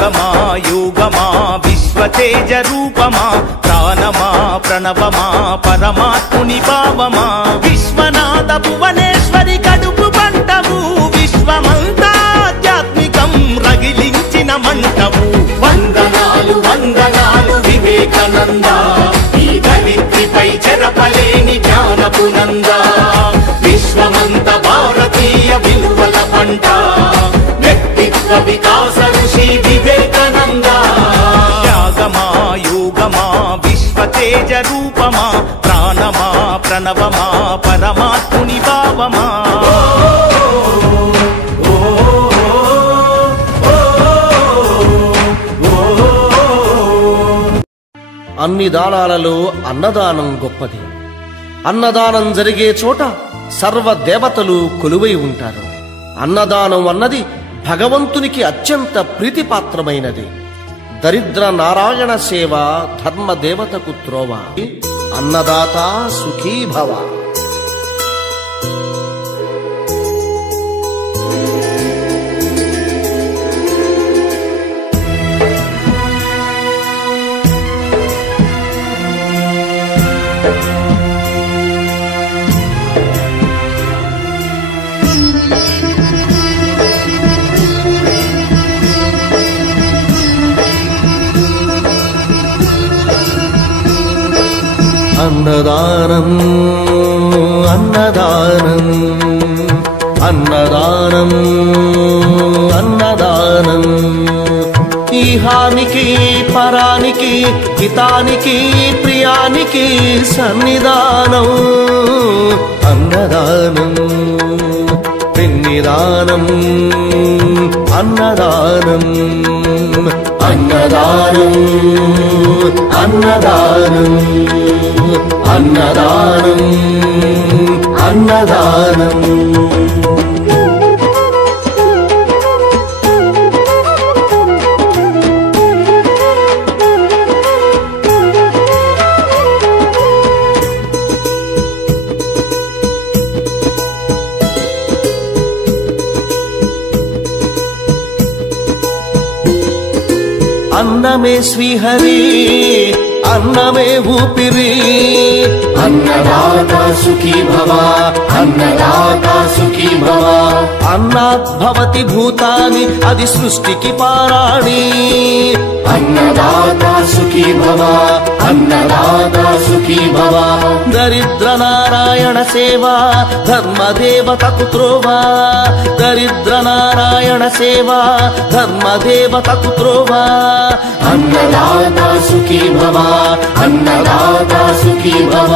త్యాగమా యోగమా విశ్వతేజ రూపమా ప్రాణమా ప్రణవమా పరమాత్ముని భావమా విశ్వనాథ భువనేశ్వరి కడుపు పంటవు విశ్వమంతా ఆధ్యాత్మికం రగిలించిన మంటవు వందనాలు వందనాలు వివేకానంద ఈ దళిత్రిపై చెరపలేని జ్ఞానపు నంద విశ్వమంత భారతీయ విలువల పంట వ్యక్తిత్వ వికాస ఋషి వివేకానంద త్యాగమా యోగమా విశ్వతేజ రూపమా ప్రాణమా ప్రణవమా పరమాత్ముని భావమా అన్ని దానాలలో అన్నదానం గొప్పది. అన్నదానం జరిగే చోట సర్వదేవతలు కొలువై ఉంటారు. అన్నదానం అన్నది భగవంతునికి అత్యంత ప్రీతిపాత్రమైనది. దరిద్ర నారాయణ సేవ ధర్మదేవతకు త్రోవ. అన్నదాత సుఖీ భవ. అన్నదానం అన్నదానం అన్నదానం అన్నదానం ఈహానికి పరానికి హితానికి ప్రియానికి సన్నిధానం అన్నదానం పిన్నిదానం అన్నదానం అన్నదానం అన్నదానం అన్నదానం అన్నదానం అన్నమే శ్రీహరి అన్నమే ఊపిరి అన్నదాత సుఖీ భవ అన్నదాత సుఖీ భవ అన్నాత్ భవతి భూతాని అది సృష్టికి పారాణి అన్నదాత సుఖీ భవ అన్నదాత సుఖీ భవ దరిద్ర నారాయణ సేవ ధర్మదేవతకు త్రోవ దరిద్ర నారాయణ సేవ ధర్మదేవతకు త్రోవ అన్నదాత సుఖీ భవ అన్నదాత సుఖీ భవ